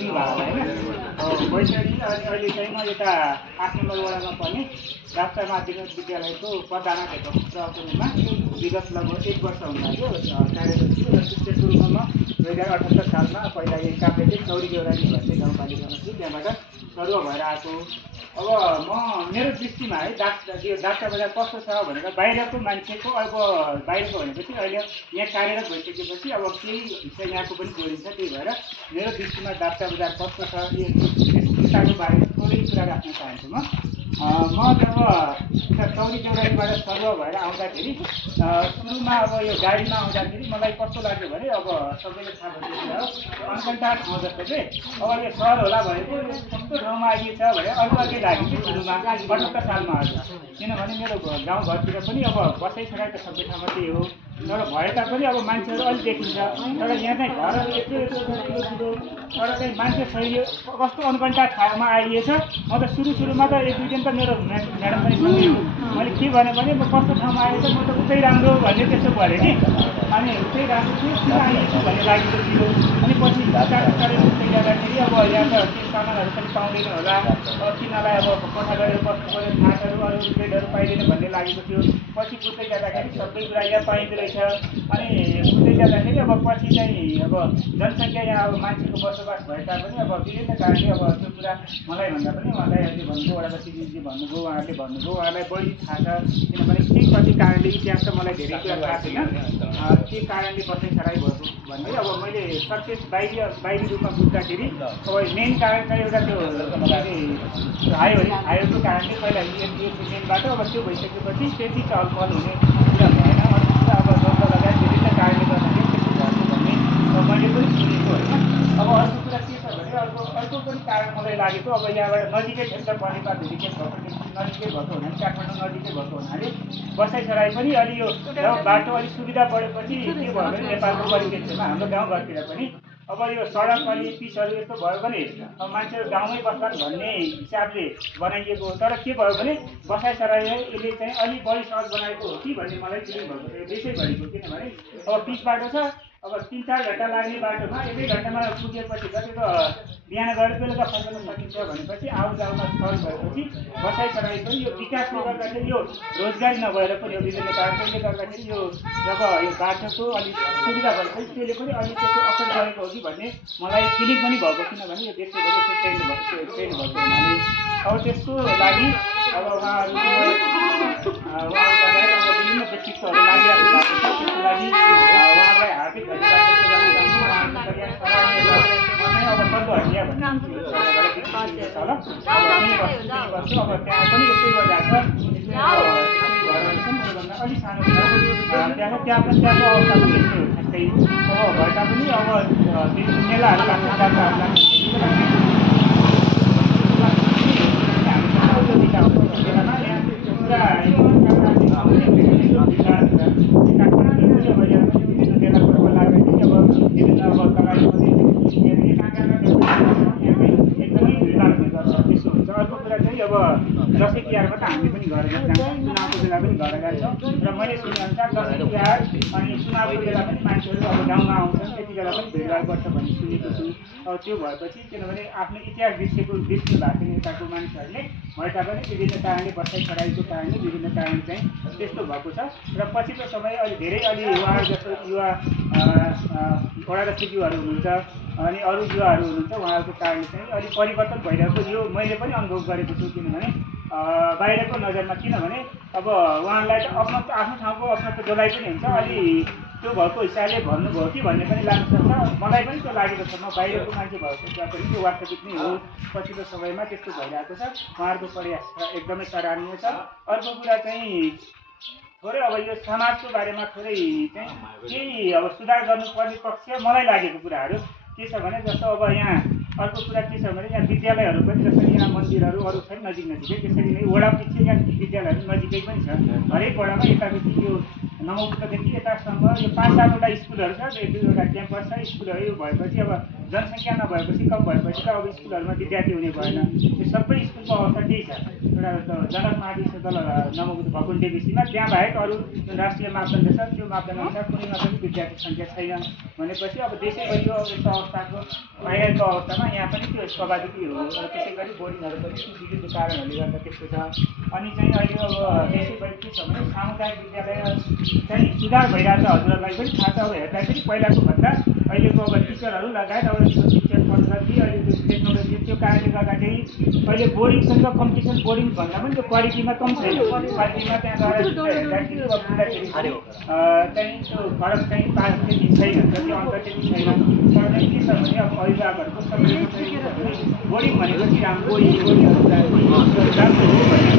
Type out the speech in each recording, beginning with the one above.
सुन्नु भएको होइन बैसरी अहिले चाहिँ म यता 8 नम्बर वडामा पर्ने राष्ट्रिय माध्यमिक विद्यालयको प्रधानाध्यापक पुत्रको रूपमा विगत लगभग 1 वर्ष हुँदाखेरि कार्यरत छु र त्यसको रूपमा 2078 सालमा पहिला यही काभ्रेको चौरी देउराली भन्ने गाउँपालिकामा छु त्यहाँबाट सरुवा भएर आएको। अब म मेरो दृष्टिमा है दार्चा बजार कस्तो छ भनेर बाहिरको मान्छेको अब बाहिरको भनेपछि अहिले यहाँ कार्यरत भइसकेपछि अब केही हिस्सा यहाँको पनि जोडिन्छ। त्यही भएर मेरो दृष्टिमा दार्चा बजार कस्तो छ यसको बारेमा थोरै कुरा राख्न चाहन्छु। म जब चौरी देउरालीबाट सरुवा भएर आउँदाखेरि सुरुमा अब यो गाडीमा आउँदाखेरि मलाई कस्तो लाग्यो भने अब सबैले थाहा भइसक्यो अनकन्टा ठाउँ जस्तो चाहिँ अब यो सहर होला भनेको कस्तो ठाउँमा आइएछ भने अर्कै लाग्यो कि सुरुमा 78 सालमा आएको। किनभने मेरो गाउँघरतिर पनि अब बसाइसराई त सबै ठाउँमा त्यही हो तर भए तापनि अब मान्छेहरू अलिक देखिन्छ तर यहाँ चाहिँ घरहरू यत्रो तर चाहिँ मान्छे शैली कस्तो अनकन्टा ठाउँमा आइएछ। म त सुरुमा त 1-2 दिन त मेरो म्याडम पनि भन्यो मैले के भने म कस्तो ठाउँमा आएछ म त उतै राम्रो भन्ने त्यसो पऱ्यो कि अनि उतै राम्रो छु किन आइएछु भन्ने लागेको थियो। अनि पछि बिस्तारै उतै जाँदाखेरि अब यहाँ त केही सामानहरू पनि पाउँदैन होला तिनीहरूलाई अब कोठा गरेर बस्नु पऱ्यो खाटहरू अरू बेडहरू पाइँदैन भन्ने लागेको थियो। पछि बुझ्दै जाँदाखेरि सबै कुरा यहाँ पाइँदो रहेछ। अनि बुझ्दै जाँदाखेरि अब पछि चाहिँ अब जनसङ्ख्या यहाँ अब मान्छेको बसोबास भए तापनि अब विभिन्न कारणले अब त्यो कुरा मलाई भन्दा पनि उहाँलाई अहिले भन्नुभयो वडाध्यक्षजी भन्नुभयो उहाँहरूले भन्नुभयो उहाँलाई बढी थाहा छ। किनभने के कति कारणले इतिहास त मलाई धेरै कुरा थाहा छैन के कारणले बसाइसराई भएको भन्दै अब मैले सक्सेस बाहिरी रूपमा बुझ्दाखेरि अब मेन कारण चाहिँ एउटा त्यो हाइवेको कारणले पहिला मेन बाटो अब त्यो भइसकेपछि त्यति चहलपहल हुने कुरा भएन। अब जग्गा लगायत विभिन्न कारणले गर्दाखेरि त्यस्तो भएको भन्ने मैले पनि सुनेको होइन। अब अर्को कुरा के छ भने अर्को पनि कारण मलाई लागेको अब यहाँबाट नजिकै क्षेत्र बनेपा भेरिकेट भएको नजिकै भएको हुनाले काठमाडौँ नजिकै भएको हुनाले बसाइसराई पनि अलि यो बाटो अलिक सुविधा बढेपछि के भयो भने नेपालको परिप्रेक्ष्यमा हाम्रो गाउँघरतिर पनि अब यो सडक अलि पिचहरू यस्तो भयो भने अब मान्छेहरू गाउँमै बस्छन् भन्ने हिसाबले बनाइएको हो। तर के भयो भने बसाइसराईले यसले चाहिँ अलिक बढी सहज बनाएको हो कि भन्ने मलाई फिलिङ भएको थियो देशैभरिको। किनभने अब पिच बाटो छ अब 3-4 घन्टा लाग्ने बाटोमा 1 घन्टामा पुगेपछि कतिको बिहान गएर बेलुका फर्कन सकिन्छ भनेपछि आउजाउमा सहज भएपछि बसाइसराई पनि यो विकासले गर्दाखेरि यो रोजगारी नभएर पनि यो विभिन्न कारणले गर्दाखेरि यो जब यो बाटोको अलिक सुविधा भएपछि त्यसले पनि अलिक त्यसको असर गरेको हो कि भन्ने मलाई फिलिङ पनि भएको। किनभने यो देशैभरि यसो ट्रेन्ड भएको हुनाले अब त्यसको लागि अब उहाँहरू लगायत अब विभिन्न व्यक्तित्वहरू लागिराख्नु भएको छ। त्यसको लागि उहाँलाई हार्दिक धन्यवाद व्यक्त गर्न चाहन्छु। अब सर्वहरिया भन्ने अब त्यहाँ पनि यस्तै गरिरहेको छ अलिक सानो त्यहाँ पनि त्यहाँको अवस्था पनि यस्तै हो ठ्याक्कै अब भए तापनि अब मेलाहरू लाग्छ जात्राहरू लाग्छ बेलामा यहाँ पुरा अर्को कुरा चाहिँ अब दसैँ तिहारमा त हामी पनि घर जान्छौँ चुनावको बेला पनि घर जान्छौँ र मैले सुनेअनुसार दसैँ तिहार अनि चुनावको बेला पनि मान्छेहरू अब गाउँमा आउँछन् त्यति बेला पनि भेटघाट गर्छ भन्ने सुनेको छु। अब त्यो भएपछि किनभने आफ्नो इतिहास बिर्सेको बिर्सिनु भएको नेताको मान्छेहरूले भए तापनि विभिन्न कारणले बसाइसराईको कारणले विभिन्न कारणले चाहिँ त्यस्तो भएको छ। र पछिल्लो समय अलि धेरै उहाँहरू जस्तो युवा वडाध्यक्षज्यूहरू हुनुहुन्छ अनि अरू युवाहरू हुनुहुन्छ उहाँहरूको कारणले चाहिँ अलिक परिवर्तन भइरहेको यो मैले पनि अनुभव गरेको छु। किनभने बाहिरको नजरमा किनभने अब उहाँहरूलाई त आफ्नो ठाउँको आफ्नो डोलाइ पनि हुन्छ अलि त्यो भएको हिसाबले भन्नुभयो कि भन्ने पनि लाग्न सक्छ। मलाई पनि त्यो लागेको छ म बाहिरको मान्छे भएको कुरा पनि त्यो वास्तविक नै हो। पछिल्लो समयमा त्यस्तो भइरहेको छ उहाँहरूको प्रयास एकदमै सराहनीय छ। अर्को कुरा चाहिँ थोरै अब यो समाजको बारेमा थोरै चाहिँ केही अब सुधार गर्नुपर्ने पक्ष मलाई लागेको कुराहरू के छ भने जस्तो अब यहाँ अर्को कुरा के छ भने यहाँ विद्यालयहरू पनि जसरी यहाँ मन्दिरहरू अरू छन् नजिकै त्यसरी नै वडा पछि यहाँ विद्यालयहरू नजिकै पनि छ। हरेक वडामा यतादेखि यो नमौपुत्रदेखि यतासम्म यो 5-7 वटा स्कुलहरू छ 1-2 वटा क्याम्पस छ स्कुलहरू यो भएपछि अब जनसङ्ख्या नभएपछि कम भएपछि त अब स्कुलहरूमा विद्यार्थी हुने भएन। यो सबै स्कुलको अवस्था त्यही छ। एउटा जनक महाविश्वविद्यालय भकुण्डे बेसीमा त्यहाँ बाहेक अरू जुन राष्ट्रिय मापदण्ड छ त्यो मापदण्ड अनुसार कुनैमा पनि विद्यार्थी सङ्ख्या छैन भनेपछि अब देशैभरिको यस्तो अवस्थाको भइरहेको अवस्थामा यहाँ पनि त्यो स्वाभाविकै हो। र त्यसै गरी बोर्डिङहरू पनि त्यो विभिन्न कारणहरूले गर्दा त्यस्तो छ। अनि चाहिँ अहिले अब देशैभरि के छ भने सामुदायिक विद्यालय चाहिँ सुधार भइरहेको छ। हजुरहरूलाई पनि थाहा छ। अब हेर्दाखेरि पहिलाको भन्दा अहिलेको अब टिचरहरू लगायत अब शिक्षक पद्धति अहिले त्यो टेक्नोलोजी त्यो कारणले गर्दाखेरि अहिले बोर्डिङसँग कम्पिटिसन बोर्डिङ भन्दा पनि त्यो क्वालिटीमा कम छैन। क्वालिटीमा त्यहाँ गएर हेर्दाखेरि चाहिँ त्यो फरक चाहिँ पास त्यति छैन, जति अन्तर त्यति छैन। तर चाहिँ के छ भने अब अभिभावकहरूको सबै बोर्डिङ भनेपछि राम्रो बोर्डिङहरू राम्रो हो भनेर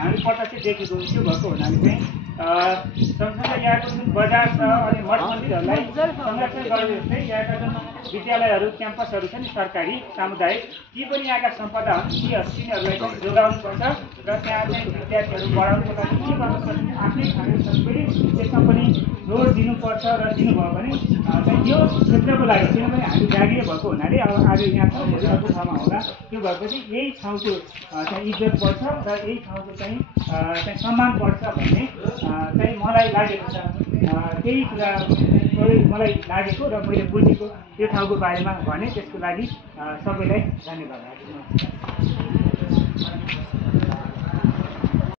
हामी प्रत्यक्ष देखेको त्यो भएको हुनाले चाहिँ सँगसँगै यहाँको जुन बजार छ अनि मठ मन्दिरहरूलाई संरक्षण गरे जस्तै यहाँका जुन विद्यालयहरू क्याम्पसहरू छन् सरकारी सामुदायिक ती पनि यहाँका सम्पदा हुन् तिनीहरूलाई चाहिँ जोगाउनुपर्छ र त्यहाँ चाहिँ विद्यार्थीहरू बढाउनुको लागि के गर्न सक्ने आफ्नै फाउन्डेसन पनि त्यसमा पनि जोड दिनुपर्छ र दिनुभयो भने चाहिँ यो क्षेत्रको लागि किनभने हामी जागिर भएको हुनाले अब आज यहाँ छ भोलि अर्को ठाउँमा होला त्यो भएपछि यही ठाउँको चाहिँ इज्जत बढ्छ र यही ठाउँको चाहिँ सम्मान बढ्छ भन्ने चाहिँ मलाई लागेको छ। त्यही कुरा मलाई लागेको र मैले बुझेको त्यो ठाउँको बारेमा भने त्यसको लागि सबैलाई धन्यवाद।